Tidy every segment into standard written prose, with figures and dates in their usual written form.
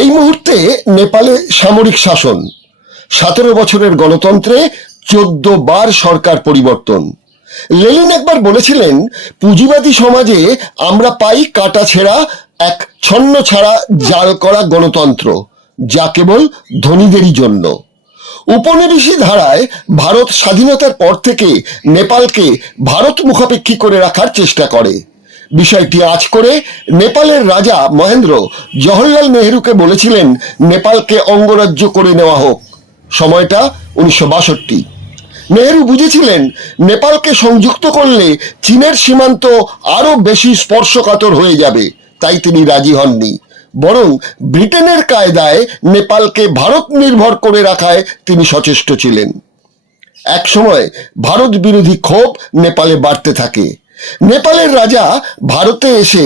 এই মুহূর্তে নেপালে সামরিক শাসন, 17 বছরের গণতন্ত্রে 14 বার সরকার পরিবর্তন। লেনিন একবার বলেছিলেন, পুঁজিবাদী সমাজে আমরা পাই কাটা ছেঁড়া এক ছন্ন ছাড়া জাল করা গণতন্ত্র, যা কেবল ধনীদেরই জন্য। উপনিবেশী ধারায় ভারত স্বাধীনতার পর থেকে নেপালকে ভারত মুখাপেক্ষী করে রাখার চেষ্টা করে। বিষয়টি আঁচ করে নেপালের রাজা মহেন্দ্র জওহরলাল নেহরুকে বলেছিলেন নেপালকে অঙ্গরাজ্য করে নেওয়া হোক। সময়টা 1962। নেহরু বুঝেছিলেন নেপালকে সংযুক্ত করলে চীনের সীমান্ত আরো বেশি স্পর্শকাতর হয়ে যাবে, তাই তিনি রাজি হননি। বরং ব্রিটেনের কায়দায় নেপালকে ভারত নির্ভর করে রাখায় তিনি সচেষ্ট ছিলেন। এক সময় ভারত বিরোধী ক্ষোভ নেপালে বাড়তে থাকে। নেপালের রাজা ভারতে এসে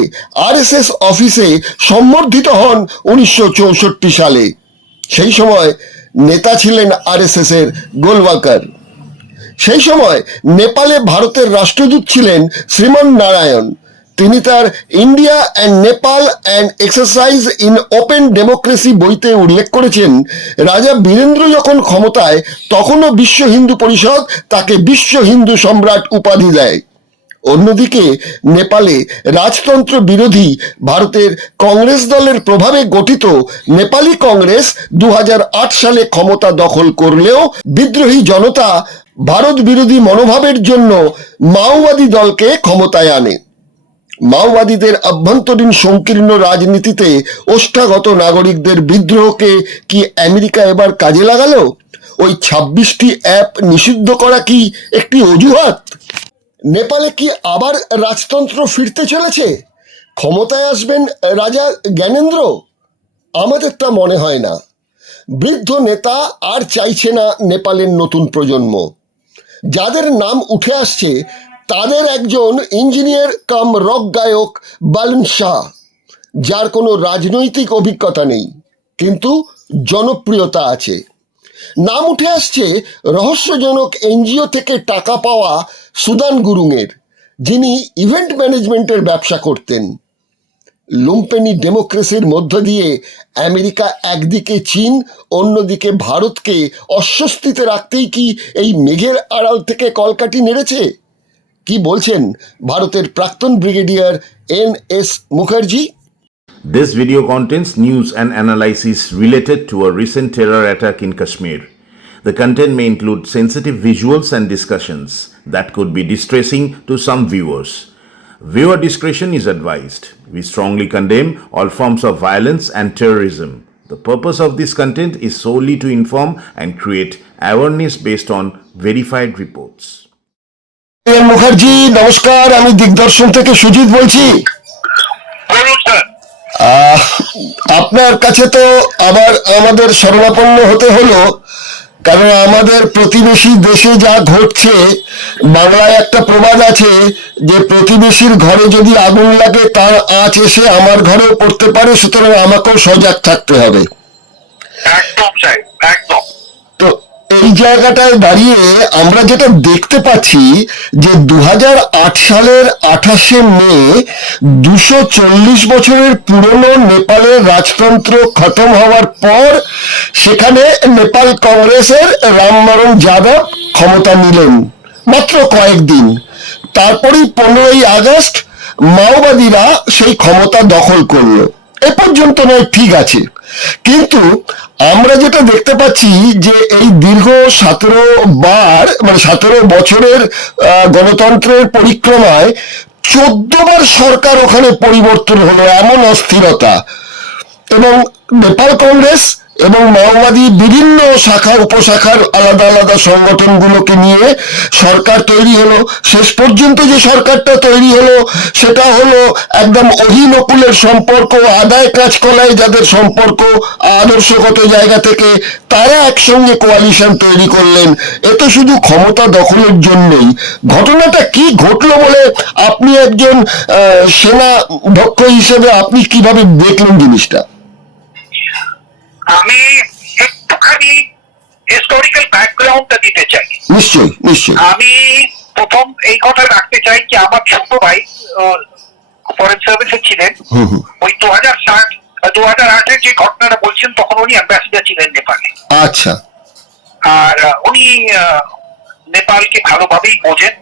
আরএসএস অফিসে সম্বর্ধিত হন 1964 সালে। সেই সময় নেতা ছিলেন আরএসএস এর গোলওয়ালকার। সেই সময় নেপালে ভারতের রাষ্ট্রদূত ছিলেন শ্রীমন নারায়ণ। তিনি তার India and Nepal and exercise in open democracy বইতে উল্লেখ করেছেন, রাজা বীরেন্দ্র যখন ক্ষমতায় তখনও বিশ্ব হিন্দু পরিষদ তাকে বিশ্ব হিন্দু সম্রাট উপাধি দেয়। অন্যদিকে নেপালে রাজতন্ত্র বিরোধী ভারতের কংগ্রেস দলের প্রভাবে গঠিত নেপালি কংগ্রেস 2008 সালে ক্ষমতা দখল করলেও বিদ্রোহী জনতা ভারত বিরোধী মনোভাবের জন্য মাওবাদী দলকে ক্ষমতায় আনে। মাওবাদীদের অভ্যন্তরীণ সংকীর্ণ রাজনীতিতে ওষ্ঠাগত নাগরিকদের বিদ্রোহকে কি আমেরিকা এবার কাজে লাগালো? ওই 26টি অ্যাপ নিষিদ্ধ করা কি একটি অজুহাত? নেপালে কি আবার রাজতন্ত্র ফিরতে চলেছে? ক্ষমতায় আসবেন রাজা জ্ঞানেন্দ্র? আমাদের তা মনে হয় না। বৃদ্ধ নেতা আর চাইছে না নেপালের নতুন প্রজন্ম। যাদের নাম উঠে আসছে তাদের একজন ইঞ্জিনিয়ার কাম রক গায়ক বালন শাহ, যার কোনো রাজনৈতিক অভিজ্ঞতা নেই, কিন্তু জনপ্রিয়তা আছে। নাম উঠে আসছে রহস্যজনক এনজিও থেকে টাকা পাওয়া সুদান গুরুংয়ের, যিনি ইভেন্ট ম্যানেজমেন্টের ব্যবসা করতেন। লুম্পেনি ডেমোক্রেসির মধ্য দিয়ে আমেরিকা একদিকে চীন, অন্যদিকে ভারতকে অস্বস্তিতে রাখতেই কি এই মেঘের আড়াল থেকে কলকাঠি নেড়েছে? কি বলছেন ভারতের প্রাক্তন brigadier N S. Mukherjee? This video contains news and analysis related to a recent terror attack in Kashmir. The content may include sensitive visuals and discussions that could be distressing to some viewers. Viewer discretion is advised. We strongly condemn all forms of violence and terrorism. The purpose of this content is solely to inform and create awareness based on verified reports. Mukherjee নমস্কার, আমি দিগদর্শন থেকে সুজিত বলছি। আপনার কাছে তো আবার আমাদের শরণাপন্ন হতে হলো, কারণ আমাদের প্রতিবেশী দেশে যা ঘটছে, বাংলায় একটা প্রবাদ আছে যে প্রতিবেশীর ঘরে যদি আগুন লাগে তার আঁচ এসে আমার ঘরেও পড়তে পারে, সুতরাং আমাকেও সজাগ থাকতে হবে। একদম চাই, একদম। তো এই জায়গাটায় দাঁড়িয়ে আমরা যেটা দেখতে পাচ্ছি যে 2008 সালের 28শে মে 240 বছরের পুরনো নেপালের রাজতন্ত্র খতম হওয়ার পর সেখানে নেপাল কংগ্রেসের রামবরণ যাদব ক্ষমতা নিলেন মাত্র কয়েকদিন। তারপরেই 15ই আগস্ট মাওবাদীরা সেই ক্ষমতা দখল করলো। এ পর্যন্ত নয় ঠিক আছে, কিন্তু আমরা যেটা দেখতে পাচ্ছি যে এই দীর্ঘ 17 বছরের গণতন্ত্রের পরিক্রমায় 14 বার সরকার ওখানে পরিবর্তন হলো, এমন অস্থিরতা। এবং নেপাল কংগ্রেস এবং মাওবাদী বিভিন্ন শাখা উপশাখার আলাদা আলাদা সংগঠনগুলোকে নিয়ে সরকার তৈরি হলো। শেষ পর্যন্ত যে সরকারটা তৈরি হলো সেটা হলো একদম অহিনকুলের সম্পর্ক, আদায় কাজকলায় যাদের সম্পর্ক আদর্শগত জায়গা থেকে, তারা একসঙ্গে কোয়ালিশন তৈরি করলেন। এ তো শুধু ক্ষমতা দখলের জন্যই। ঘটনাটা কি ঘটলো বলে আপনি একজন সেনা দক্ষ হিসেবে আপনি কিভাবে দেখলেন জিনিসটা? আমি একটুখানি হিস্টোরিক্যাল ব্যাকগ্রাউন্ডটা দিতে চাই। নিশ্চয়ই নিশ্চয়ই। আমি প্রথম এই কথা রাখতে চাই যে আমার ছোট ভাই ফরেন সার্ভিসে ছিলেন। ওই 2008-এর যে ঘটনাটা বলছেন তখন উনি অ্যাম্বাসিডার ছিলেন নেপালে। আচ্ছা। আর উনি নেপালকে ভালোভাবেই বোঝেন,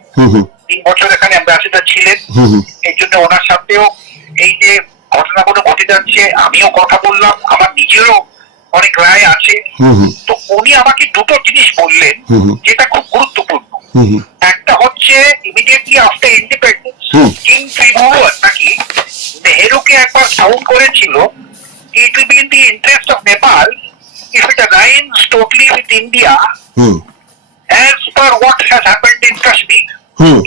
3 বছর এখানে অ্যাম্বাসিডার ছিলেন। এই জন্য ওনার সাথেও এই যে ঘটনাগুলো ঘটে যাচ্ছে আমিও কথা বললাম, আমার নিজেরও অনেক রায় আছে। তো উনি আমাকে দুটো জিনিস বললেন যেটা খুব গুরুত্বপূর্ণ। একটা হচ্ছে ইমিডিয়েটলি আফটার ইন্ডিপেন্ডেন্স কিং ফিরুয়ার নাকি নেহেরুকে একবার সাউন্ড করেছিল, ইট will be in the interest of Nepal if it aligns totally with India as per what has happened in Kashmir.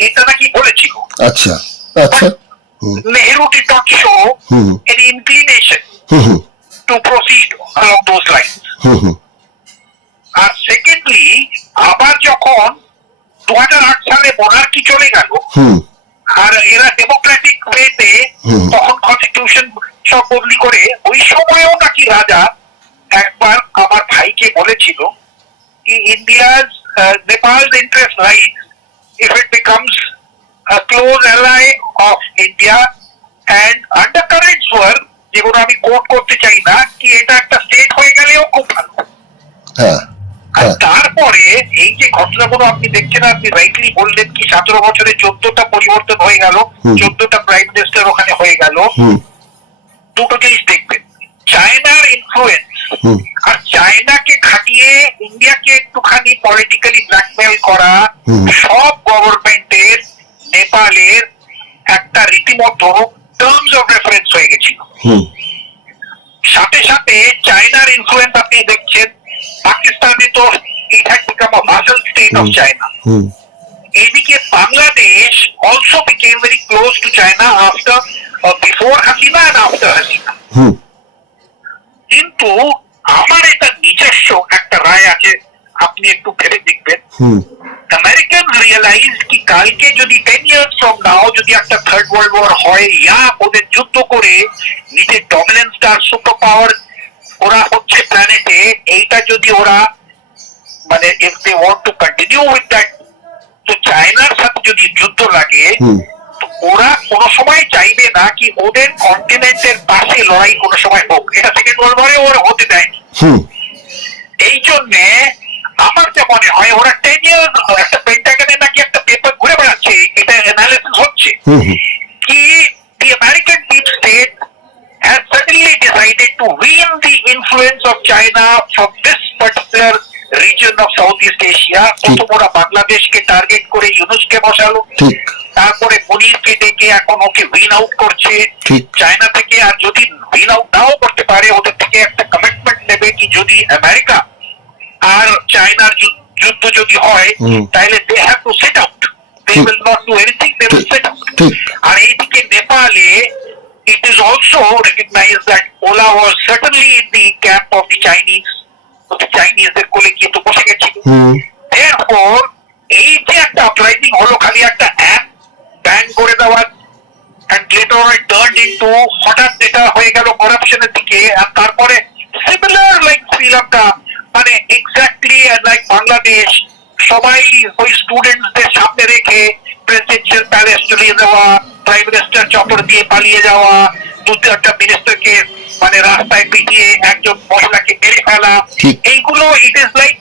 এটা নাকি বলেছিল। আচ্ছা আচ্ছা। Nehru did not show any inclination to proceed along those lines. আর secondly আবার যখন 2008 সালে monarchy চলে গেল আর এরা ডেমোক্রেটিক ওয়েতে তখন কনস্টিটিউশন সব বদলি করে, ওই সময়ও নাকি রাজা একবার আমার ভাইকে বলেছিল কি India's Nepal's interest lies if it becomes a close ally of India, and undercurrents were যেগুলো আমি কোট করতে চাই না, কি এটা একটা স্টেট হয়ে গেলেও খুব ভালো। হ্যাঁ আর তারপরে এই যে ঘটনাগুলো আপনি দেখছেন, আপনি রাইটলি বললেন কি 17 বছরে 14টা পরিবর্তন হয়ে গেল, 14টা প্রাইম মিনিস্টার ওখানে হয়ে গেল। দুটো জিনিস দেখবেন, চায়নার ইনফ্লুয়েন্স আর চায়নাকে খাটিয়ে ইন্ডিয়াকে একটুখানি পলিটিক্যালি ব্ল্যাকমেল করা সব গভর্নমেন্টের নেপালের একটা রীতিমতো টার্মস অফ রেফারেন্স হয়ে গেছিল। সাথে সাথে চায়নার ইনফ্লুয়েন্স আপনি দেখছেন পাকিস্তানে, তো it had become a vassal state of China. এদিকে Bangladesh also became very close to China after before Hasina and after Hasina. কিন্তু আমার এটা নিজস্ব একটা রায় আছে, আপনি একটু ভেবে দেখবেন। আমেরিকান রিয়েলাইজ কি কালকে যদি 10 years from now যদি একটা থার্ড ওয়ার্ল্ড ওয়ার হয়, ইয়া ওদের যুদ্ধ করে নিজের ডমিনেন্সটা সুপার পাওয়ার ওরা হচ্ছে প্ল্যানেটে, এইটা যদি ওরা মানে if they want to continue with that, তো চায়নার সাথে যদি যুদ্ধ লাগে তো ওরা কোনো সময় চাইবে না কি ওদের কন্টিনেন্টের পাশে লড়াই কোনো সময় হোক। এটা সেকেন্ড ওয়ার্ল্ড ওয়ারে ওরা হতে দেয়নি। এই জন্যে আমার যা মনে হয় ওরা 10 years একটা পেন্টাগনে নাকি একটা পেপার ঘুরে বেড়াচ্ছে, এটা অ্যানালিসিস হচ্ছে কি the American deep state has suddenly decided to wean the influence of China from this particular region of Southeast Asia. প্রথম ওরা বাংলাদেশকে টার্গেট করে ইউনুসকে বসালো, তারপরে মনিরকে ডেকে এখন ওকে উইন আউট করছে চায়না থেকে। আর যদি উইন আউট নাও করতে পারে, ওদের থেকে একটা কমিটমেন্ট নেবে কি যদি আমেরিকা আর চায়নার যুদ্ধ যদি হয় তাহলে they have to set out, they will not do anything, they will set out. আর এইদিকে নেপালে it is also recognized that Ola was certainly in the camp of the Chinese. The Chinese দের কোলে গিয়ে তো বসে গেছিল। Therefore এই যে একটা আপরাইজিং হলো খালি একটা অ্যাপ ব্যান করে দেওয়া, and later on it turned into হঠাৎ এটা হয়ে গেল করাপশনের দিকে। আর তারপরে সিমিলার লাইক শ্রীলঙ্কা, মানে এক্স্যাক্টলি লাইক বাংলাদেশ, সবাই ওই স্টুডেন্টসদের সামনে রেখে প্রেসিডেন্সিয়াল প্যালেস চলিয়ে দেওয়া, প্রাইম মিনিস্টার চপর দিয়ে পালিয়ে যাওয়া, দু চারটা মিনিস্টারকে মানে রাস্তায় পিটিয়ে একজন মহিলাকে মেরে ফেলা, এইগুলো it is like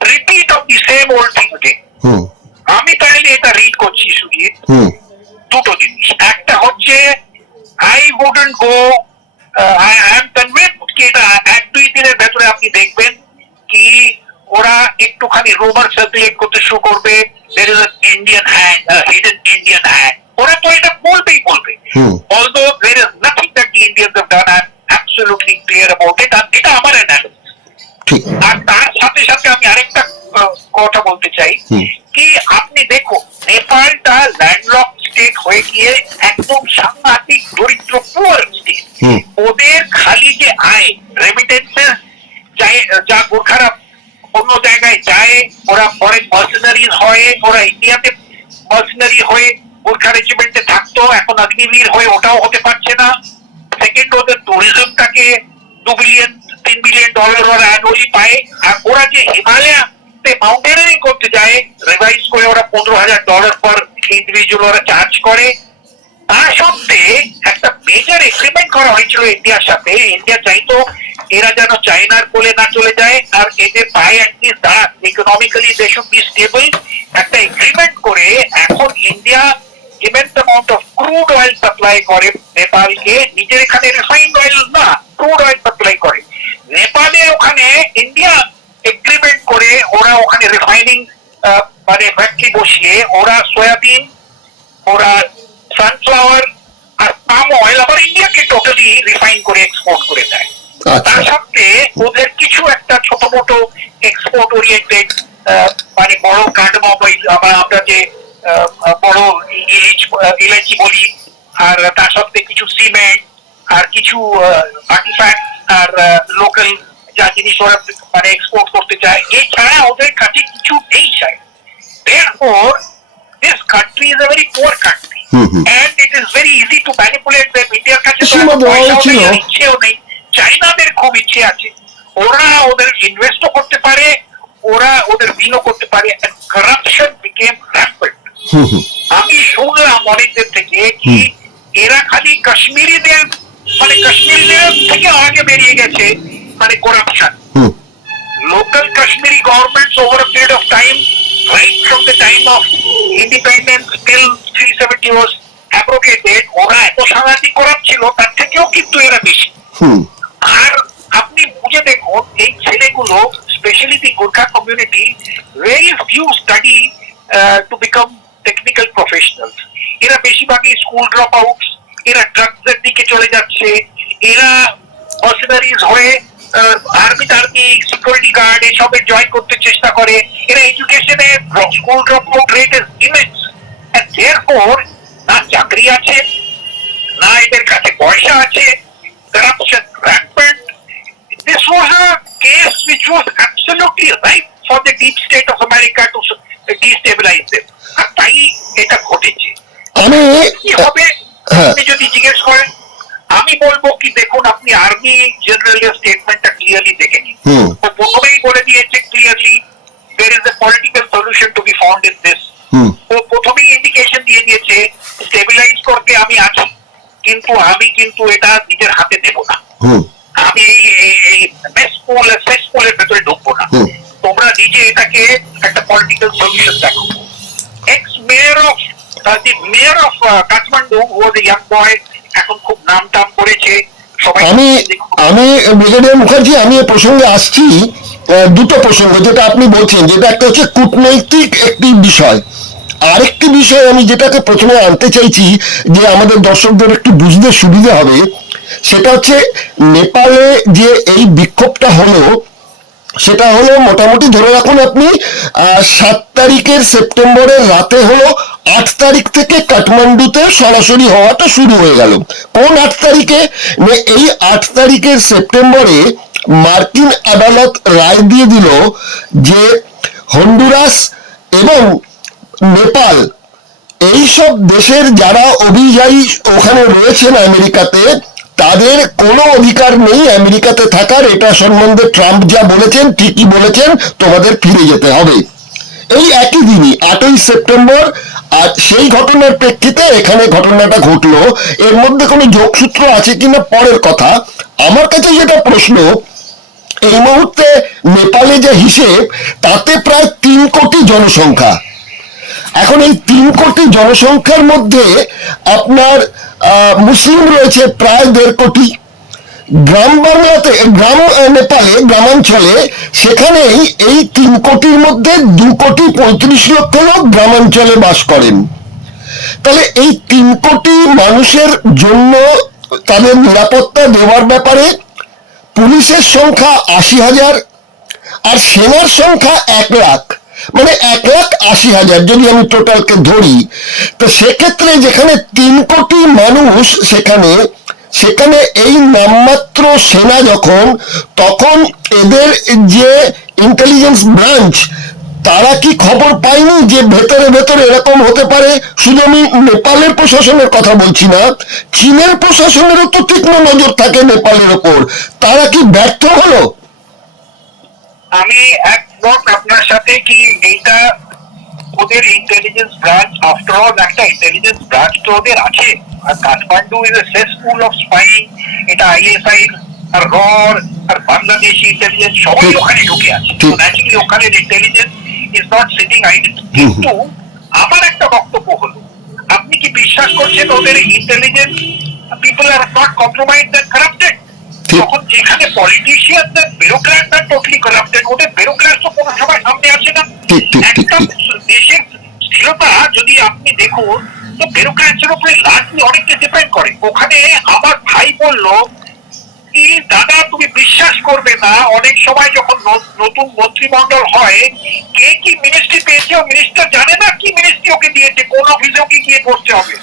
repeat of the same old thing again. আমি তাহলে এটা রিড করছি সুজিত, দুটো জিনিস। একটা হচ্ছে I wouldn't go, I am convinced কি এটা 1-2 দিনের ভেতরে আপনি দেখবেন কি ওরা একটুখানি রুমার সার্কুলেট করতে শুরু করবে, there is an Indian hand, a hidden Indian hand. ওরা তো এটা বলবেই বলবে, although there is nothing that the Indians have done. I'm absolutely clear about it, আর এটা আমার analysis। আর তার সাথে সাথে আমি আরেকটা কথা বলতে চাই কি আপনি দেখুন নেপালটা ল্যান্ডলক স্টেট হয়ে গিয়ে একদম সাংঘাতিক দরিদ্র পুয়ার স্টেট। ওদের খালি যে আয় রেমিটেন্সেস যা গোর্খারা অন্য জায়গায় যায়, ওরা ফরেন মার্সেনারিজ হয়ে, ওরা ইন্ডিয়াতে মার্সেনারি হয়ে গোর্খা রেজিমেন্টে থাকতো, এখন অগ্নিবীর হয়ে ওটাও হতে পারছে না। সেকেন্ড ওদের ট্যুরিজমটাকে $2-3 billion ওরা অ্যানুয়ালি পায়। আর ওরা যে হিমালয়াতে মাউন্টেনিয়ারিং করতে যায় রিভাইজ করে ওরা $15,000 পর ইন্ডিভিজুয়াল ওরা চার্জ করে। তা সত্ত্বে একটা মেজর এগ্রিমেন্ট করা হয়েছিল ইন্ডিয়ার সাথে। ইন্ডিয়া চাইতো এরা যেন চায়নার কোলে না চলে যায়, আর এদের পায়ে অ্যাটলিস্ট দাঁড়ান, economically they should be stable. একটা এগ্রিমেন্ট করে এখন India immense amount of crude oil supply করে নেপালকে, নিজের এখানে রিফাইন্ড অয়েল না, ক্রুড অয়েল সাপ্লাই করে নেপালে। ওখানে ইন্ডিয়া এগ্রিমেন্ট করে ওরা ওখানে রিফাইনিং মানে ফ্যাক্টরি বসিয়ে ওরা সয়াবিন, ওরা সানফ্লাওয়ার আর পাম অয়েল আবার ইন্ডিয়াকে টোটালি রিফাইন করে এক্সপোর্ট করে দেয়। তার সাথে ওদের কিছু একটা ছোট মোটো এক্সপোর্ট ওরিয়েন্টেড মানে বড় কার্ডমম আবার আমরা যে বড় ইলাচি বলি, আর তার সাথে কিছু সিমেন্ট আর কিছু আর্টিফ্যাক্ট আর লোকাল যা জিনিস ওরা মানে এক্সপোর্ট করতে চায়, এছাড়া ওদের কাছে কিছু নেই চায়। Therefore, this country is a very poor country, and it is very easy to manipulate them. Indiaর কাছে ইচ্ছেও নেই, চাইনাদের খুব ইচ্ছে আছে, ওরা ওদের ইনভেস্টও করতে পারে, ওরা ওদের বিনও করতে পারে। Corruption became rampant. আমি শুনলাম অনেকদের থেকে কি এরা খালি কাশ্মীরিদের মানে কাশ্মীরিদের থেকে আগে বেরিয়ে গেছে মানে corruption. Local Kashmiri governments over a period of time, right from the time of independence till 370 was abrogated, ওরা এত সাংঘাতিক করাপ ছিল, তার থেকেও কিন্তু এরা বেশি। আর আপনি বুঝে দেখুন এই ছেলেগুলো, specially the Gorkha community, very few study to become technical professionals. এরা বেশিরভাগই স্কুল ড্রপ আউটস, এরা ড্রাগসের দিকে চলে যাচ্ছে, এরা মার্সেনারিজ হয়ে আর্মি টার্মি সিকিউরিটি গার্ড এসবে জয়েন করতে চেষ্টা করে। এরা এডুকেশনে school drop out rate is immense, and therefore না চাকরি আছে, না এদের কাছে পয়সা আছে, corruption rampant. This was a case which was absolutely ripe for the deep state of America to destabilize them. আর তাই এটা ঘটেছে। কি হবে আপনি যদি জিজ্ঞেস করেন, আমি বলবো কি দেখুন, আপনি আর্মি জেনারেলের স্টেটমেন্টটা ক্লিয়ারলি দেখে নিন। ও প্রথমেই বলে দিয়েছে clearly there is a political solution to be found in this. ও প্রথমেই ইন্ডিকেশন দিয়ে দিয়েছে স্টেবিলাইজ করতে আমি আছি, কিন্তু আমি কিন্তু এটা নিজের হাতে দেব না, আমি এই মেসপুলের ভেতরে ঢুকবো না, তোমরা নিজে এটাকে একটা পলিটিক্যাল সলিউশন দেখো। X mayor of Kathmandu was a young বয়, এখন খুব নাম টাম করেছে সবাই। আমি ব্রিগেডিয়ার মুখার্জি, আমি এই প্রসঙ্গে আসছি। দুটো প্রসঙ্গ যেটা আপনি বলছেন, যেটা একটা হচ্ছে কূটনৈতিক একটি বিষয়, আরেকটি বিষয় আমি যেটাকে প্রথমে আনতে চাইছি যে আমাদের দর্শকদের একটু বুঝতে সুবিধা হবে, সেটা হচ্ছে নেপালে যে এই বিক্ষোভটা হলো, সেটা হলো মোটামুটি ধরে রাখুন আপনি 7 তারিখের সেপ্টেম্বরের রাতে হলো, 8 তারিখ থেকে কাঠমান্ডুতে সরাসরি হওয়াটা শুরু হয়ে গেল। কোন 8 তারিখে? এই 8 তারিখের সেপ্টেম্বরে মার্কিন আদালত রায় দিয়ে দিল যে হন্ডুরাস এবং নেপাল এইসব দেশের যারা অভিযায়ী ওখানে রয়েছেন আমেরিকাতে, তাদের কোনো অধিকার নেই আমেরিকাতে থাকার। এটা সম্বন্ধে ট্রাম্প যা বলেছেন ঠিকই বলেছেন, তোমাদের ফিরে যেতে হবে। এই একই দিনই 8ই সেপ্টেম্বর, আর সেই ঘটনার প্রেক্ষিতে এখানে ঘটনাটা ঘটলো। এর মধ্যে কোনো যোগসূত্র আছে কিনা পরের কথা। আমার কাছে যেটা প্রশ্ন, এই মুহূর্তে নেপালে যে হিসেব, তাতে প্রায় 3 কোটি জনসংখ্যা। এখন এই 3 কোটি জনসংখ্যার মধ্যে আপনার মুসলিম রয়েছে প্রায় 1.5 কোটি। গ্রাম বাংলাতে, নেপালে গ্রামাঞ্চলে, সেখানেই এই 3 কোটির মধ্যে 2,35,00,000 লোক গ্রামাঞ্চলে বাস করেন। তাহলে এই 3 কোটি মানুষের জন্য তাদের নিরাপত্তা দেওয়ার ব্যাপারে পুলিশের সংখ্যা 80,000 আর সেনার সংখ্যা 1 লাখ, মানে 1,80,000 যদি আমি টোটালকে ধরি। তো সেক্ষেত্রে যেখানে 3 কোটি মানুষ, সেখানে এই নামমাত্র সেনা যখন, তখন এদের যে ইন্টেলিজেন্স ব্রাঞ্চ, তারা কি খবর পায়নি যে ভেতরে ভেতরে এরকম হতে পারে? শুধু আমি নেপালের প্রশাসনের কথা বলছি না, চীনের প্রশাসনেরও তো তীক্ষ্ণ নজর থাকে নেপালের ওপর। তারা কি ব্যর্থ হলো? আমি একমত আপনার সাথে কি এইটা ওদের ইন্টেলিজেন্স ব্রাঞ্চ, আফটার অল একটা ইন্টেলিজেন্স ব্রাঞ্চ তো ওদের আছে। আর Kathmandu is a cesspool of spying. এটা আইএসআই আর রর আর বাংলাদেশি ইন্টেলিজেন্স সবাই ওখানে ঢুকে আছে। ন্যাচুরালি ওখানে intelligence is not sitting idle. কিন্তু আমার একটা বক্তব্য হলো, আপনি কি বিশ্বাস করছেন ওদের intelligence people are not compromised and corrupted? তখন যেখানে politician bureaucrat are totally corrupted, ওদের ব্যুরোক্র্যাট তো কোনো সময় সামনে আসে না। একটা দেশের স্থিরতা যদি আপনি দেখুন, তো ব্যুরোক্র্যাটসের উপরে লার্জলি অনেকটা ডিপেন্ড করে। ওখানে আমার ভাই বলল কি, দাদা তুমি বিশ্বাস করবে না, অনেক সময় যখন নতুন মন্ত্রিমণ্ডল হয়, কে কি মিনিস্ট্রি পেয়েছে ও মিনিস্টার জানে না কি মিনিস্ট্রি ওকে দিয়েছে, কোন অফিসে ওকে গিয়ে করতে হবে।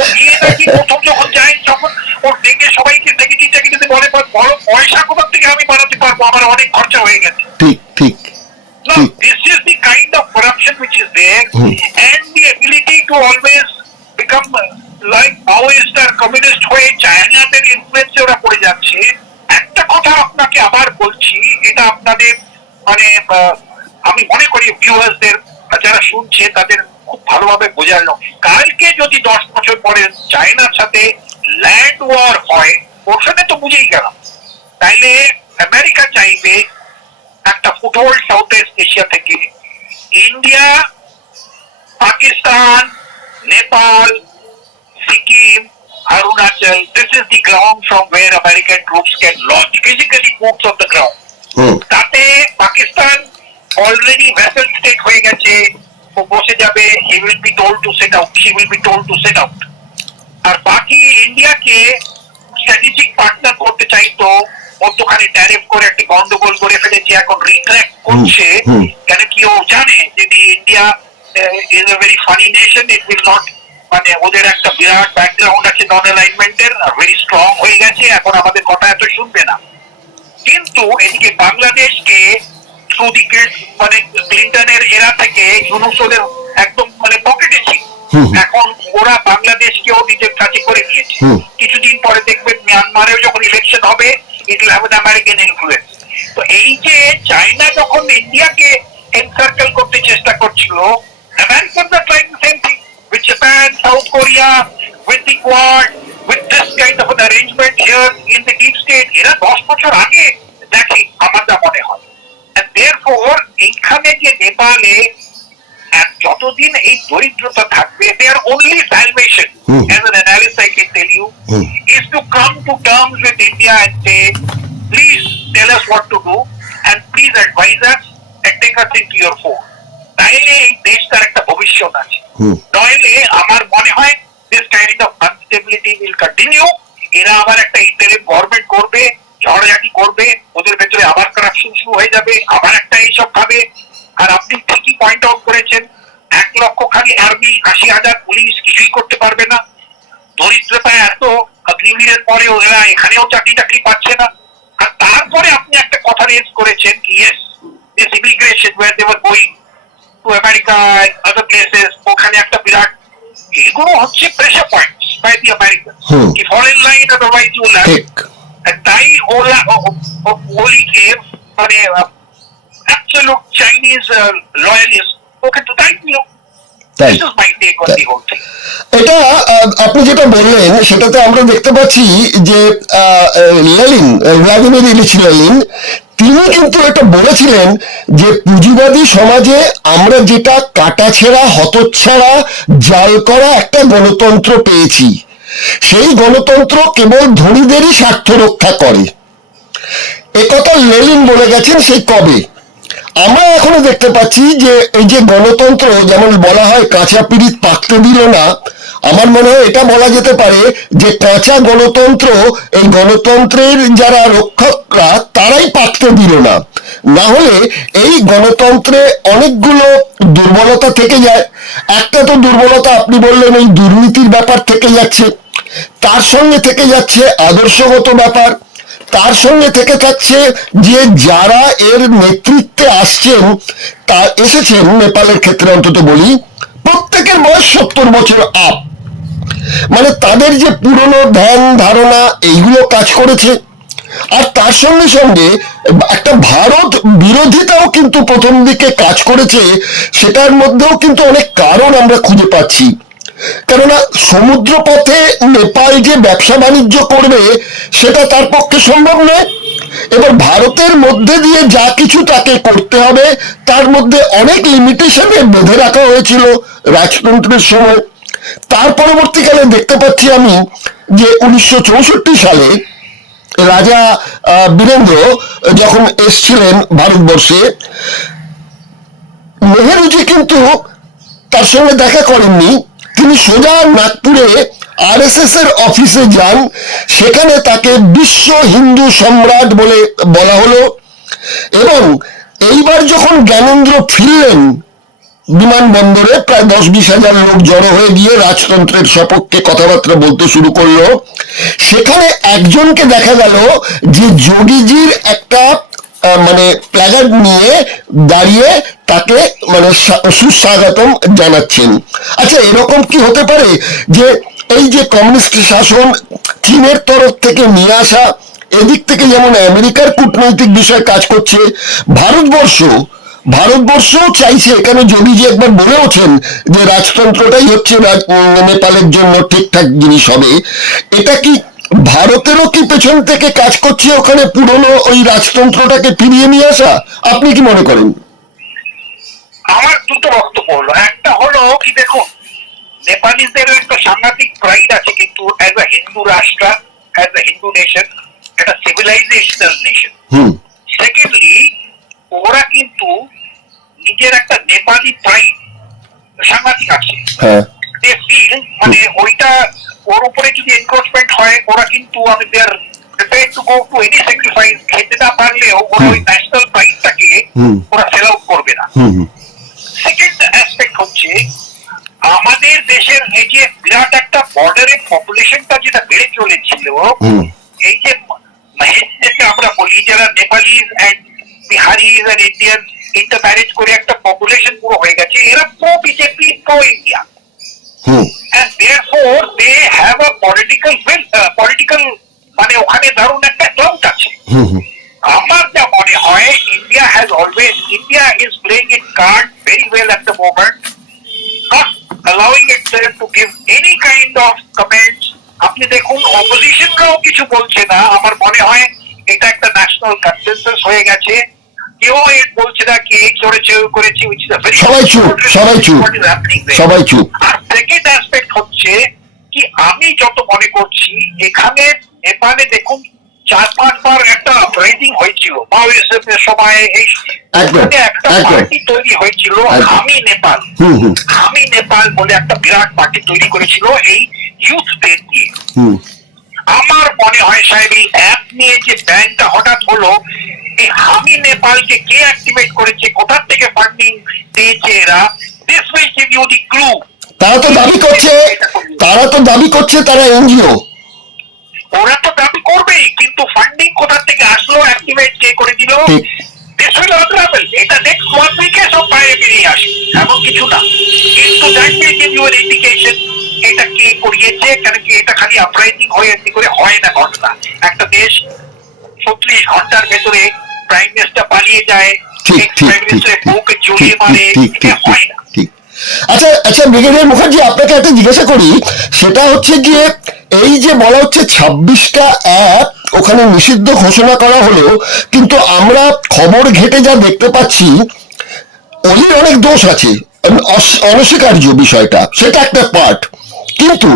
ও গিয়ে নাকি প্রথম যখন যায় তখন ওর দেখে সবাইকে সেক্রেটারি বলে, বড় পয়সা কোথা থেকে আমি বাড়াতে পারবো, আমার অনেক খরচা হয়ে গেছে। ঠিক ঠিক। No, this is the kind of corruption which is there, and the ability to always become like Maoist or communist হয়ে চায়নাদের ইনফ্লুয়েন্সে ওরা পড়ে যাচ্ছে। একটা কথা আপনাকে আবার বলছি, এটা আপনাদের মানে আমি মনে করি ভিউয়ার্সদের যারা শুনছে তাদের খুব ভালোভাবে বোঝানো। কালকে যদি 10 বছর পরে চায়নার সাথে ল্যান্ড ওয়ার হয়, ওর সাথে তো বুঝেই গেলাম, তাইলে আমেরিকা চাইবে একটা ফুটহোল্ড সাউথ ইস্ট এশিয়া থেকে India, Pakistan, Nepal, Sikkim, Arunachal, this is the ground from where American troops can launch, physically boots on the ground. তাতে পাকিস্তান অলরেডি ভেসেল স্টেট হয়ে গেছে, ও বসে যাবে, he will be told to sit out, she will be told to sit out. আর বাকি ইন্ডিয়াকে strategic partner করতে চাইতো, মধ্যখানে ট্যারিফ করে একটা গন্ডগোল করে ফেলেছে, এখন রিট্র্যাক্ট করছে। কেন কি ও জানে যদি India is a very funny nation, it will not, মানে ওদের একটা বিরাট ব্যাকগ্রাউন্ড আছে নন অ্যালাইনমেন্টের, ভেরি স্ট্রং হয়ে গেছে, এখন আমাদের কথা এত শুনবে না। কিন্তু এদিকে বাংলাদেশকে থ্রু দি মানে ক্লিন্টনের এরা থেকে ইউনুস ওদের একদম মানে পকেটে ছিল, এখন ওরা বাংলাদেশকেও নিজের কাছে করে নিয়েছে। কিছুদিন পরে দেখবেন মিয়ানমারেও যখন ইলেকশন হবে, it will have an American influence. তো এই যে চায়না যখন ইন্ডিয়াকে এনসার্কেল করতে চেষ্টা করছিল, Americans are trying the same thing with Japan, South Korea, with the Quad, with this kind of an arrangement here in the deep state. এরা 10 বছর আগে দেখে আমার যা মনে হয়। And therefore এইখানে যে নেপালে যতদিন এই দরিদ্রতা থাকবে, their only salvation as an analyst I can tell you is to come to terms with India and say, please tell us what to do and please advise us and take us into your fold. তাইলে এই দেশটার একটা ভবিষ্যৎ আছে। নইলে আমার মনে হয় this kind of instability will continue. এরা আবার একটা ইন্টারিম গভর্নমেন্ট করবে, ঝড়ঝাটি করবে, ওদের ভেতরে আবার কারাপশন শুরু হয়ে যাবে, আবার একটা এইসব খাবে। আর আপনি ঠিকই পয়েন্ট আউট করেছেন, 1 লক্ষ খালি আর্মি, 80,000 পুলিশ কিছুই করতে পারবে না। দরিদ্রতা এত, অগ্নিবীরের পরে ওরা এখানেও চাকরি টাকরি পাচ্ছে না। আর তারপরে আপনি একটা কথা রেজ করেছেন কি, yes, this immigration where they were going to America and other places, ওখানে একটা বিরাট, এগুলো হচ্ছে pressure points by the American, কি foreign line otherwise you will have. তাই ওলিকে মানে অ্যাবসলিউট চাইনিজ লয়ালিস্ট, ওকে তো তাই নিও। This is my take on the whole thing. এটা আপনি যেটা বললেন সেটাতে আমরা দেখতে পাচ্ছি যে লেনিন, ভ্লাদিমির ইলিচ লেনিন, তিনি কিন্তু এটা বলেছিলেন যে পুঁজিবাদী সমাজে আমরা যেটা কাটাছেঁড়া, হতচ্ছাড়া, জাল করা একটা গণতন্ত্র পেয়েছি, সেই গণতন্ত্র কেবল ধনীদেরই স্বার্থ রক্ষা করে। একথা লেনিন বলে গেছেন সেই কবে। আমরা এখনো দেখতে পাচ্ছি যে এই যে গণতন্ত্র, যেমন বলা হয় কাঁচা পিরিত পাকতে দিল না, আমার মনে হয় এটা বলা যেতে পারে যে কাঁচা গণতন্ত্র, এই গণতন্ত্রের যারা রক্ষকরা তারাই পাকতে দিল না। না হলে এই গণতন্ত্রে অনেকগুলো দুর্বলতা থেকে যায়। একটা তো দুর্বলতা আপনি বললেন এই দুর্নীতির ব্যাপার থেকে যাচ্ছে, তার সঙ্গে থেকে যাচ্ছে আদর্শগত ব্যাপার, তার সঙ্গে থেকে থাকছে যে যারা এর নেতৃত্বে আসছেন, তা এসেছেন নেপালের ক্ষেত্রে অন্তত বলি, প্রত্যেকের বয়স 70 বছর আপ। মানে তাদের যে পুরনো ধ্যান ধারণা এইগুলো কাজ করেছে। আর তার সঙ্গে সঙ্গে একটা ভারত বিরোধিতাও কিন্তু প্রথম দিকে কাজ করেছে, সেটার মধ্যেও কিন্তু অনেক কারণ আমরা খুঁজে পাচ্ছি। কেননা সমুদ্র পথে নেপাল যে ব্যবসা বাণিজ্য করবে সেটা তার পক্ষে সম্ভব নয়। এবার ভারতের মধ্যে দিয়ে যা কিছু তাকে করতে হবে তার মধ্যে অনেক লিমিটেশনে বেঁধে রাখা হয়েছিল রাজতন্ত্রের সময়। তার পরবর্তীকালে দেখতে পাচ্ছি আমি যে 1964 সালে রাজা বীরেন্দ্র যখন এসছিলেন ভারতবর্ষে, নেহেরুজি কিন্তু তার সঙ্গে দেখা করেননি। তিনি সোজা নাগপুরে আরএসএস এর অফিসে যান, সেখানে তাকে বিশ্ব হিন্দু সম্রাট বলে বলা হলো। এবং এইবার যখন জ্ঞানেন্দ্র ফিরলেন বিমানবন্দরে, প্রায় 10-20 হাজার লোক জড়ো হয়ে গিয়ে রাজতন্ত্রের সপক্ষে কথাবার্তা বলতে শুরু করলো। সেখানে একজনকে দেখা গেল যে যোগীজির একটা মানে প্ল্যাকার্ড নিয়ে দাঁড়িয়ে তাকে মানে সুস্বাগতম জানাচ্ছেন। আচ্ছা, এরকম কি হতে পারে যে এই যে কমিউনিস্ট শাসন চীনের তরফ থেকে নিয়ে আসা, এদিক থেকে যেমন আমেরিকার কূটনৈতিক বিষয় কাজ করছে, ভারতবর্ষও চাইছে, এখানে যোগীজি একবার বলেওছেন যে রাজতন্ত্রটাই হচ্ছে নেপালের জন্য ঠিকঠাক জিনিস হবে। এটা কি ভারতেরও কি পেছন থেকে কাজ করছে ওখানে পুরনো ওই রাজতন্ত্রটাকে ফিরিয়ে নিয়ে আসা? আপনি কি মনে করেন? আমার দুটো বক্তব্য হলো, একটা হলো কি দেখুন, নেপালিদের একটা সাংঘাতিক প্রাইড আছে কিন্তু অ্যাজ আ হিন্দু রাষ্ট্র, অ্যাজ আ হিন্দু নেশন, একটা সিভিলাইজেশনাল নেশন। সেকেন্ডলি, ওরা কিন্তু নিজের একটা নেপালি প্রাইড সাংঘাতিক আছে। মানে ওইটা ওর উপরে যদি এনক্রোচমেন্ট হয়, ওরা কিন্তু আমাদের prepared to go to any sacrifice, খেতে না পারলেও ওরা ওই ন্যাশনাল প্রাইডটাকে ওরা সেল আউট করবে না। সেকেন্ড অ্যাসপেক্ট হচ্ছে আমাদের দেশের এই যে বিরাট একটা বর্ডারের পপুলেশনটা যেটা বেড়ে চলেছিল, এই যে যেটা আমরা বলি যারা নেপালিজ অ্যান্ড বিহারিজ অ্যান্ড ইন্ডিয়ান ইন্টারম্যারেজ করে একটা পপুলেশন পুরো হয়ে গেছে, এরা pro BJP, pro India. And therefore they have a political মানে ওখানে দারুণ একটা ক্লাউড আছে। আমার যা মনে হয় India is playing its card very well at the moment, not allowing itself to give any kind of comments. আপনি দেখুন অপোজিশনরাও কিছু বলছে না। আমার মনে হয় এটা একটা ন্যাশনাল কনসেনসাস হয়ে গেছে। কেউ বলছে না কি এই করেছে which is a very সবাই চুপ। আর সেকেন্ড অ্যাসপেক্ট হচ্ছে কি আমি যত মনে করছি এখানে নেপালে দেখুন 4-5 বার একটা আপরাইজিং হয়েছিল মাওয়িজমের সময়, একটা পার্টি তৈরি হয়েছিল আমি নেপাল বলে একটা বিরাট পার্টি তৈরি করেছিল এই ইউথদের দিয়ে। আমার মনে হয় সাহেব এই অ্যাপ নিয়ে যে ব্যানটা হঠাৎ হলো, এই আমি নেপালকে কে অ্যাক্টিভেট করেছে, কোথা থেকে ফান্ডিং পেয়েছে এরা, this will give you the clue. তারা তো দাবি করছে তারা এনজিও। ওরা তো দাবি করবেই, কিন্তু ফান্ডিং কোথা থেকে আসলো, অ্যাক্টিভেট কে করে দিল, দিস উইল আনরাভেল। এটা নেক্সট 1 উইকে সব বাইরে বেরিয়ে আসে, এমন কিছু না। কিন্তু that will give you an indication এটা কে করিয়েছে। কেন কি এটা খালি আপরাইজিং হয়ে এমনি করে হয় না ঘটনা। একটা দেশ 36 ঘন্টার ভেতরে প্রাইম মিনিস্টার পালিয়ে যায়, প্রাইম মিনিস্টারের বউকে জড়িয়ে মারে, এটা হয় না। আচ্ছা ব্রিগেডিয়ার মুখার্জি, আপনাকে একটা জিজ্ঞাসা করি, সেটা হচ্ছে গিয়ে এই যে বলা হচ্ছে 26টা অ্যাপ ওখানে নিষিদ্ধ ঘোষণা করা হলো, কিন্তু আমরা খবর ঘেটে যা দেখতে পাচ্ছি ওলির অনেক দোষ আছে, অনস্বীকার্য বিষয়টা, সেটা একটা পার্ট। কিন্তু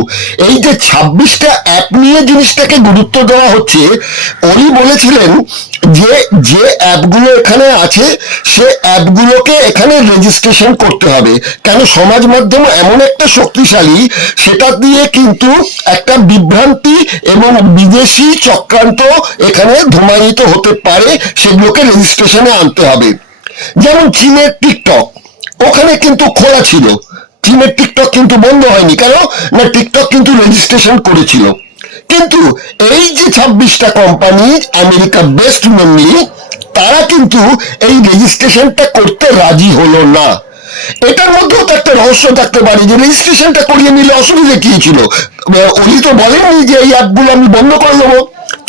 এই যে 26টা অ্যাপ নিয়ে জিনিসটাকে গুরুত্ব দেওয়া হচ্ছে, উনি বলেছিলেন যে অ্যাপগুলো এখানে আছে সে অ্যাপগুলোকে এখানে রেজিস্ট্রেশন করতে হবে। কেন সমাজ মাধ্যম এমন একটা শক্তিশালী, সেটা দিয়ে কিন্তু একটা বিভ্রান্তি এবং বিদেশি চক্রান্ত এখানে ধূমায়িত হতে পারে, সেগুলোকে রেজিস্ট্রেশনে আনতে হবে। যেমন চীনের টিকটক ওখানে কিন্তু খোলা ছিল, চীনের টিকটক কিন্তু বন্ধ হয়নি, কেন না টিকটক কিন্তু রেজিস্ট্রেশন করেছিল। কিন্তু এই যে 26টা কোম্পানি আমেরিকা বেসড মেনলি, তারা কিন্তু এই রেজিস্ট্রেশনটা করতে রাজি হলো না। এটার মধ্যেও তো একটা রহস্য থাকতে পারে যে রেজিস্ট্রেশনটা করিয়ে নিলে অসুবিধা কি ছিল। উনি তো বলেননি যে এই অ্যাপগুলো আমি বন্ধ করে দেবো।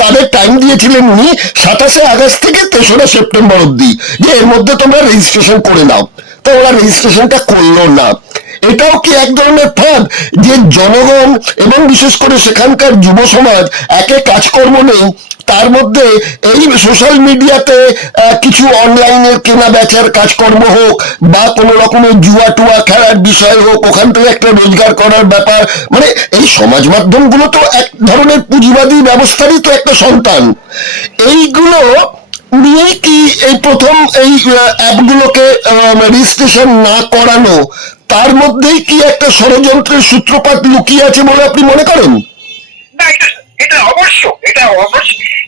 তাদের টাইম দিয়েছিলেন উনি 27শে আগস্ট থেকে 3রা সেপ্টেম্বর অব্দি, যে এর মধ্যে তোমরা রেজিস্ট্রেশন করে নাও। তো ওরা রেজিস্ট্রেশনটা করলো না। এটাও কি এক ধরনের ফাঁদ যে জনগণ এবং বিশেষ করে সেখানকার যুব সমাজ একে কাজকর্ম নেই, তার মধ্যে এই সোশ্যাল মিডিয়াতে কিছু অনলাইনের কেনা বেচার কাজকর্ম হোক বা কোনো রকমের জুয়া টুয়া খেলার বিষয় হোক, ওখান থেকে একটা রোজগার করার ব্যাপার, মানে এই সমাজ মাধ্যমগুলো তো এক ধরনের পুঁজিবাদী ব্যবস্থারই তো একটা সন্তান। এইগুলো নিয়ে কি এই প্রথম এই অ্যাপগুলোকে রেজিস্ট্রেশন না করানো, তার মধ্যেই কি একটা ষড়যন্ত্রের সূত্রপাত লুকিয়ে আছে বলে আপনি মনে করেন? না, এটা অবশ্য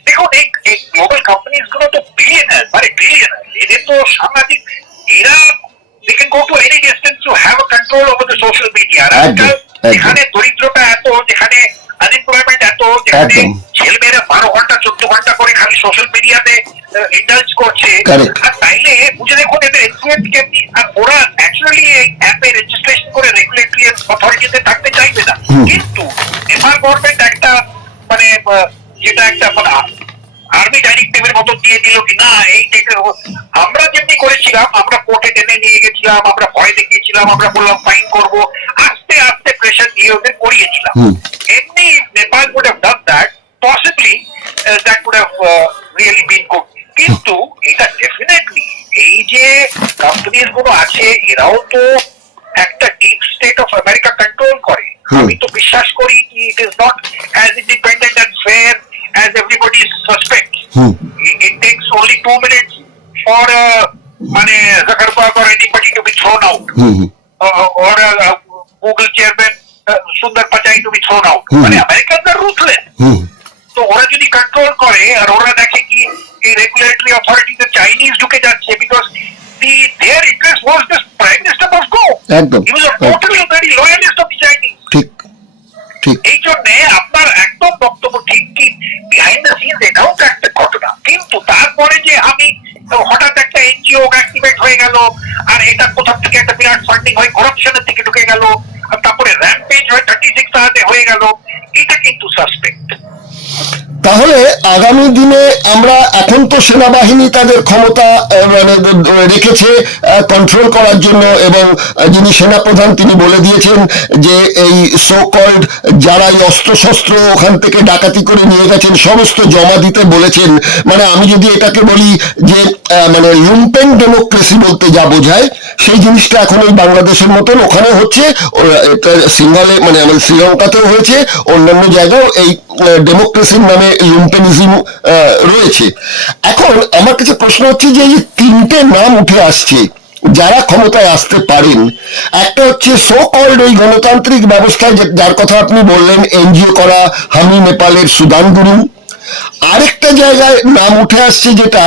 দেখুন, এই গ্লোবাল কোম্পানিজ গুলো তো বিলিয়নার, মানে বিলিয়নার, এদের তো সাংঘাতিক, এরা they can go to any distance to have a control over the social media. আর আজকাল যেখানে দরিদ্রতা এত, যেখানে আনএমপ্লয়মেন্ট এত, যেখানে ছেলেমেয়েরা 12 ঘন্টা 14 ঘন্টা করে খালি সোশ্যাল মিডিয়াতে ইন্ডালজ করছে, আর তাইলে বুঝে দেখুন এদের ইনফ্লুয়েন্স কেমনি। আর ওরা অ্যাকচুয়ালি এই অ্যাপে রেজিস্ট্রেশন করে রেগুলেটরি অথরিটিতে থাকতে চাইবে না, কিন্তু নেপাল গভর্নমেন্ট একটা মানে যেটা একটা মানে আর্মি ডাইরেক্টিভের মতো দিয়ে দিল কি না, এই আমরা যেমনি করেছিলাম, আমরা কোর্টে টেনে নিয়ে গেছিলাম, আমরা ভয় দেখিয়েছিলাম, আমরা বললাম ফাইন করবো, আস্তে আস্তে প্রেশার দিয়ে ওদের করিয়েছিলাম। এমনি Nepal would have done that, possibly that would have really been good. কিন্তু এটা ডেফিনেটলি এই যে কোম্পানিজ গুলো আছে, এরাও তো একটা deep state of America control করে। আমি তো বিশ্বাস করি কি it is not as independent and fair as everybody suspects. It takes only 2 minutes for Zuckerberg or anybody to be thrown out, or Google chairman Sundar Pichai to be thrown out. মানে Americans are ruthless. তো ওরা যদি control করে আর ওরা দেখে কি এই regulatory অথরিটিতে Chinese ঢুকে যাচ্ছে, because their interest was this prime minister must go. He was a totally very loyalist of the Chinese. এই জন্য আপনার একদম বক্তব্য ঠিক কি বিহাইন্ড দ্য সিনস এটাও তো একটা ঘটনা, কিন্তু তারপরে যে আমি হঠাৎ একটা এনজিও অ্যাক্টিভেট হয়ে গেল আর এটা কোথা থেকে একটা বিরাট ফান্ডিং হয়ে করাপশনের দিকে ঢুকে গেল, আর তারপরে র্যাম্পেজ হয়ে 36 সালে হয়ে গেল, এটা কিন্তু সাসপেক্ট। তাহলে আগামী দিনে আমরা, এখন তো সেনাবাহিনী তাদের ক্ষমতা মানে রেখেছে কন্ট্রোল করার জন্য, এবং যিনি সেনাপ্রধান তিনি বলে দিয়েছেন যে এই সো কল্ড যারা এই অস্ত্রশস্ত্র ওখান থেকে ডাকাতি করে নিয়ে গেছেন সমস্ত জমা দিতে বলেছেন। মানে আমি যদি এটাকে বলি যে মানে লুম্পেন ডেমোক্রেসি বলতে যা বোঝায়, সেই জিনিসটা এখন ওই বাংলাদেশের মতন ওখানে হচ্ছে, সিঙ্গালে মানে আমাদের শ্রীলঙ্কাতেও হয়েছে, অন্যান্য জায়গাও এই ডেমোক্রেসির নামে লুম্পেনিজম রয়েছে। এখন আমার কাছে প্রশ্ন হচ্ছে যে এই 3টে নাম উঠে আসছে যারা ক্ষমতায় আসতে পারেন। একটা হচ্ছে সো কল্ড ওই গণতান্ত্রিক ব্যবস্থায় যার কথা আপনি বললেন, এনজিও করা হামি নেপালের সুদান গুরু। আরেকটা জায়গায় নাম উঠে আসছে যেটা,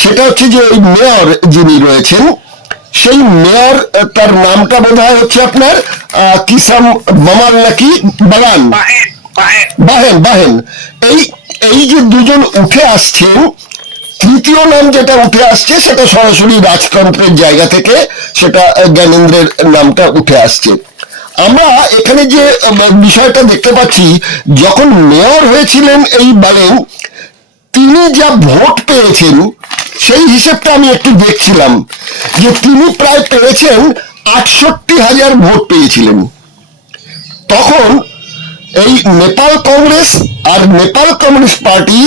সেটা হচ্ছে যে ওই মেয়র যিনি রয়েছেন, সেই মেয়র তার নামটা বোধ হয় হচ্ছে আপনার কিসাম বামাল নাকি বাগান বাহেন। এই যে দুজন উঠে আসছেন, তৃতীয় নাম যেটা উঠে আসছে সেটা সরাসরি রাজতন্ত্রের জায়গা থেকে, সেটা জ্ঞানেন্দ্রের নামটা উঠে আসছে। আমরা এখানে যে বিষয়টা দেখতে পাচ্ছি, যখন মেয়র হয়েছিলেন এই বালেন, তিনি যা ভোট পেয়েছেন সেই হিসেবটা আমি একটু দেখছিলাম যে তিনি প্রায় পেয়েছেন 68,000 ভোট পেয়েছিলেন। তখন এই নেপাল কংগ্রেস আর নেপাল কমিউনিস্ট পার্টি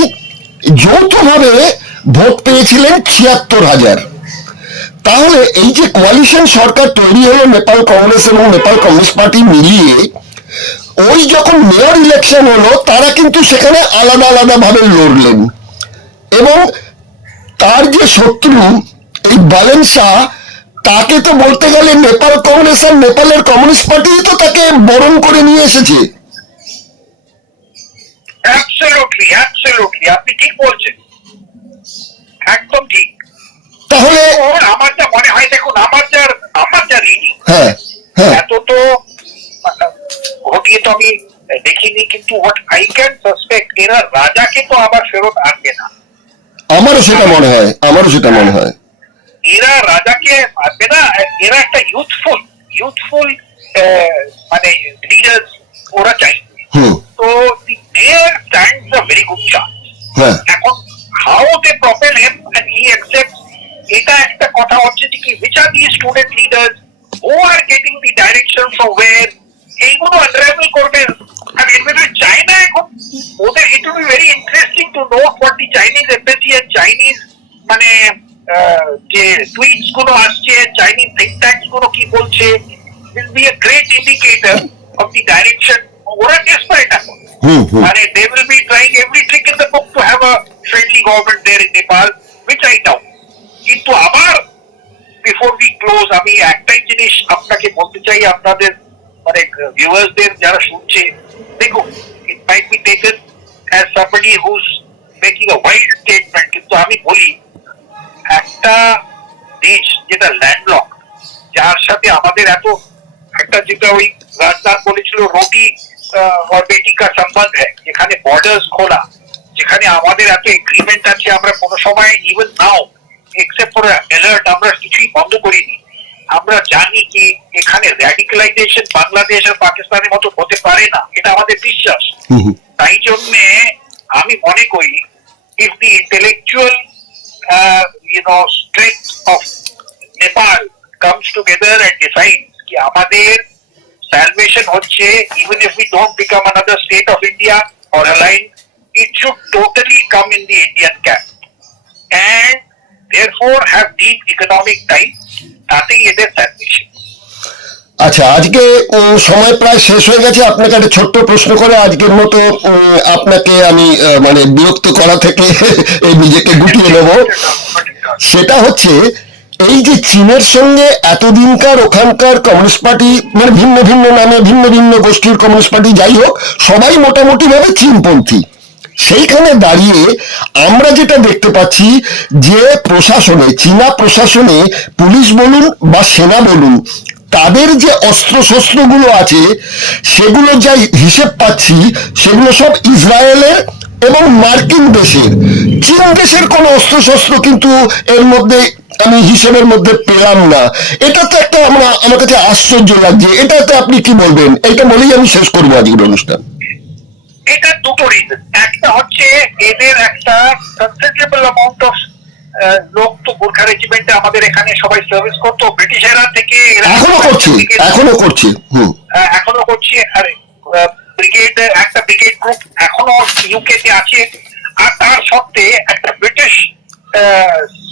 যৌথভাবে ভোট পেয়েছিলেন 76,000। তাহলে এই যে কোয়ালিশন সরকার তৈরি হলো নেপাল কংগ্রেস এবং নেপাল কমিউনিস্ট পার্টি মিলিয়ে, ওই যখন মেয়র ইলেকশন হলো তারা কিন্তু সেখানে আলাদা আলাদা ভাবে লড়লেন, এবং তার যে শত্রু এই বালেন শাহ, তাকে তো বলতে গেলে নেপাল কংগ্রেস আর নেপালের কমিউনিস্ট পার্টি তো তাকে বরণ করে নিয়ে এসেছে। আপনি ঠিক বলছেন, একদম ঠিক। তাহলে আমার যা মনে হয়, দেখুন আমার যা রিডিং, এত তো ঘটিয়ে তো আমি দেখিনি, কিন্তু হোয়াট আই ক্যান সাসপেক্ট, এরা রাজাকে তো আবার ফেরত আনবে না। আমারও সেটা মনে হয়। এরা রাজাকে মানবে না, এরা একটা ইউথফুল মানে লিডার্স ওরা চাই। তো the mayor stands a very good chance. এখন how they propel him and he accepts, এটা একটা কথা হচ্ছে যে কি which are these student leaders who are getting the direction from where, এইগুলো আনরাভেল করবে। আর এমনি চায়না এখন ওদের it will be very interesting to know what the Chinese embassy and Chinese মানে যে টুইটস গুলো আসছে, চাইনিজ থিঙ্ক ট্যাঙ্কস গুলো কি বলছে, will be a great indicator of the direction ওরা desperate এখন। মানে they will be trying every trick in the book to have a friendly government there in Nepal, which I doubt. কিন্তু আবার before we close আমি একটাই জিনিস আপনাকে বলতে চাই, আপনাদের মানে ভিউয়ার্সদের যারা শুনছে, দেখুন it might be taken as somebody who's making a wild statement, কিন্তু আমি বলি একটা দেশ যেটা ল্যান্ডলক, যার সাথে আমাদের এত একটা যেটা ওই রাজনাথ বলেছিল রুটি और बेटी का संबंध है, যেখানে বর্ডার্স খোলা, যেখানে আমাদের এত এগ্রিমেন্ট আছে, আমরা কোনো সময় even now except for alert আমরা কিছুই বন্ধ করিনি। আমরা জানি কি এখানে র্যাডিক্যালাইজেশন বাংলাদেশ আর পাকিস্তানের মতো হতে পারে না, এটা আমাদের বিশ্বাস। তাই জন্য আমি মনে করি if the intellectual strength of Nepal comes together and decides কি আমাদের salvation হচ্ছে, even if we don't become another state of India or aligned, it should totally come in the Indian camp and therefore have deep economic ties, তাতেই এদের salvation। আচ্ছা, আজকে সময় প্রায় শেষ হয়ে গেছে। আপনাকে একটা ছোট্ট প্রশ্ন করে আজকের মতো আপনাকে আমি মানে বিরক্ত করা থেকে নিজেকে গুটিয়ে নেব। সেটা হচ্ছে এই যে চীনের সঙ্গে এতদিনকার ওখানকার কমিউনিস্ট পার্টি মানে ভিন্ন ভিন্ন নামে ভিন্ন ভিন্ন গোষ্ঠীর কমিউনিস্ট পার্টি যাই হোক, সবাই মোটামুটি ভাবে চীনপন্থী। সেইখানে দাঁড়িয়ে আমরা যেটা দেখতে পাচ্ছি যে প্রশাসনে, চীনা প্রশাসনে পুলিশ বলুন বা সেনা বলুন, তাদের যে অস্ত্র শস্ত্রগুলো আছে সেগুলো যা হিসেব পাচ্ছি সেগুলো সব ইসরায়েলের এবং মার্কিন দেশের। চীন দেশের কোনো অস্ত্র শস্ত্র কিন্তু এর মধ্যে আমি হিসেবের মধ্যে পেলাম না। এটা তো একটা আমার কাছে আশ্চর্য লাগছে। এটাতে আপনি কি বলবেন? এটা বলেই আমি শেষ করবো আজকের অনুষ্ঠান। এটা দুটো রিজন, একটা হচ্ছে এদের একটা কনসিডারেবল অ্যামাউন্ট অফ লোক তো গোর্খা রেজিমেন্টে আমাদের এখানে সবাই সার্ভিস করতো, ব্রিটিশেরা থেকে এখনো করছে। আর ব্রিগেড একটা ব্রিগেড গ্রুপ এখনো ইউকে তে আছে। আর তার সত্ত্বে একটা ব্রিটিশ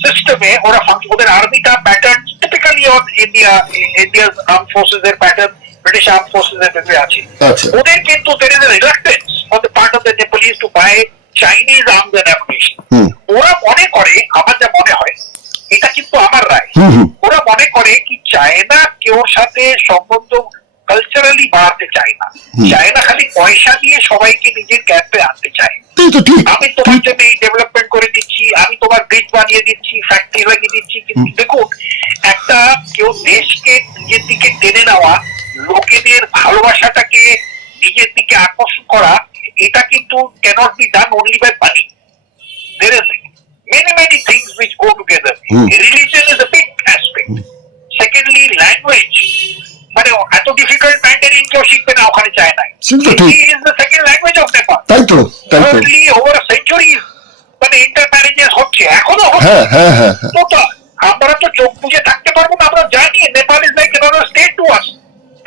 সিস্টেমে ওরা ওদের আর্মিটা প্যাটার্ন টিপিক্যালি অন ইন্ডিয়ার আর্ম ফোর্সেস এর প্যাটার্ন ব্রিটিশ আর্ম ফোর্সেস এর ভেতরে আছে। ওদের কিন্তু there is a reluctance on the part of the Nepalese to buy Chinese arms and ammunition. ওরা মনে করে, আমার যা মনে হয়, এটা কিন্তু আমার রায়, ওরা মনে করে কি চায়না কেউ সাথে সম্বন্ধ কালচারালি বাড়াতে চায় না, চায়না খালি পয়সা দিয়ে সবাইকে নিজের ক্যাম্পে আনতে চায়। আমি তোমার জন্য এই ডেভেলপমেন্ট করে দিচ্ছি, আমি তোমার ব্রিজ বানিয়ে দিচ্ছি, ফ্যাক্টরি লাগিয়ে দিচ্ছি, কিন্তু দেখুন একটা কেউ দেশকে নিজের দিকে টেনে নেওয়া, লোকেদের ভালোবাসাটাকে নিজের দিকে আকর্ষণ করা, এটা কিন্তু cannot be done only by money. There is many things which go together. Religion is a big aspect. Secondly, language. মানে এত ডিফিকাল্ট ম্যান্ডারিন কেউ শিখবে না ওখানে চায় না। Hindi is the second language of Nepal. Thirdly, over centuries মানে ইন্টারম্যারেজেস হচ্ছে, এখনো হচ্ছে। তো আমরা তো চোখ বুঝে থাকতে পারবো না, আমরা জানি Nepal is like another state to us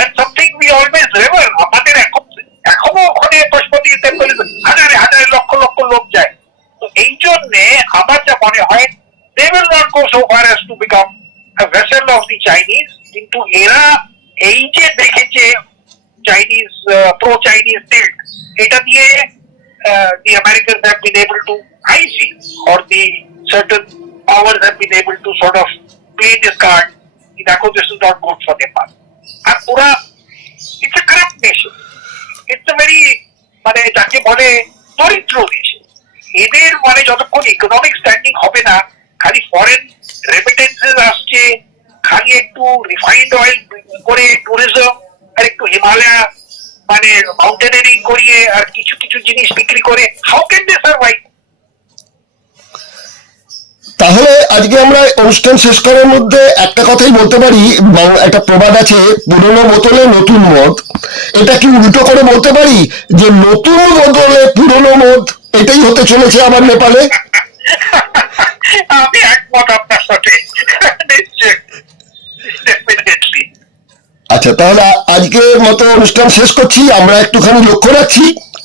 and something we always remember. আমাদের এখনো ওখানে পশুপতি টেম্পল হাজার লক্ষ লোক যায়। তো এই জন্যে আমার যা মনে হয় they will not go so far as to become a vessel of the Chinese, কিন্তু এরা এই যে দেখেছে চাইনিজ প্রো চাইনিজ টিল্ট, এটা দিয়ে the Americans have been able to, I see, or the certain powers have been able to sort of play this card. দেখো, this is not good for Nepal. আর পুরা it's a corrupt nation. It's a very মানে যাকে বলে দরিদ্র দেশ। এদের মানে যতক্ষণ ইকোনমিক স্ট্যান্ডিং হবে না, খালি ফরেন রেমিটেন্সেস আসছে, খালি একটু রিফাইন্ড অয়েল করে ট্যুরিজম আর একটু হিমালয়া মানে মাউন্টেনারিং করিয়ে আর কিছু জিনিস বিক্রি করে, হাউ ক্যান দে সারভাইভ? তাহলে আজকে আমরা অনুষ্ঠান শেষ করার মধ্যে একটা কথাই বলতে পারি, একটা প্রবাদ আছে, পুরনো বোতলে নতুন মদ। এটা কি উল্টো করে বলতে পারি যে নতুন বোতলে পুরনো মদ? এটাই হতে চলেছে আবার নেপালে। আমি একমত আপনার সাথে, নিশ্চয়, ডেফিনেটলি। আচ্ছা, তাহলে আজকের মতো অনুষ্ঠান শেষ করছি। আমরা একটুখানি লক্ষ্য রাখছি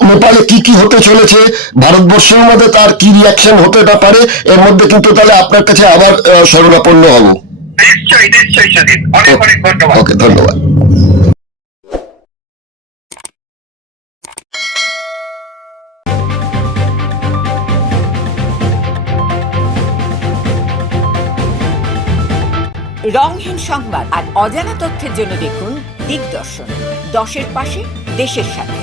নেপালে কি কি হতে চলেছে, ভারতবর্ষের মধ্যে তার কি রিয়াকশন হতে পারে। এর মধ্যে কিন্তু তাহলে আপনার কাছে আবার শরণাপন্ন হব। নিশ্চয়ই নিশ্চয়ই সুদীপ, অনেক অনেক ধন্যবাদ। ওকে, ধন্যবাদ। রংহীন সংবাদ আর অজানা তথ্যের জন্য দেখুন দিগদর্শন, 10-এর পাশে, দেশের সাথে।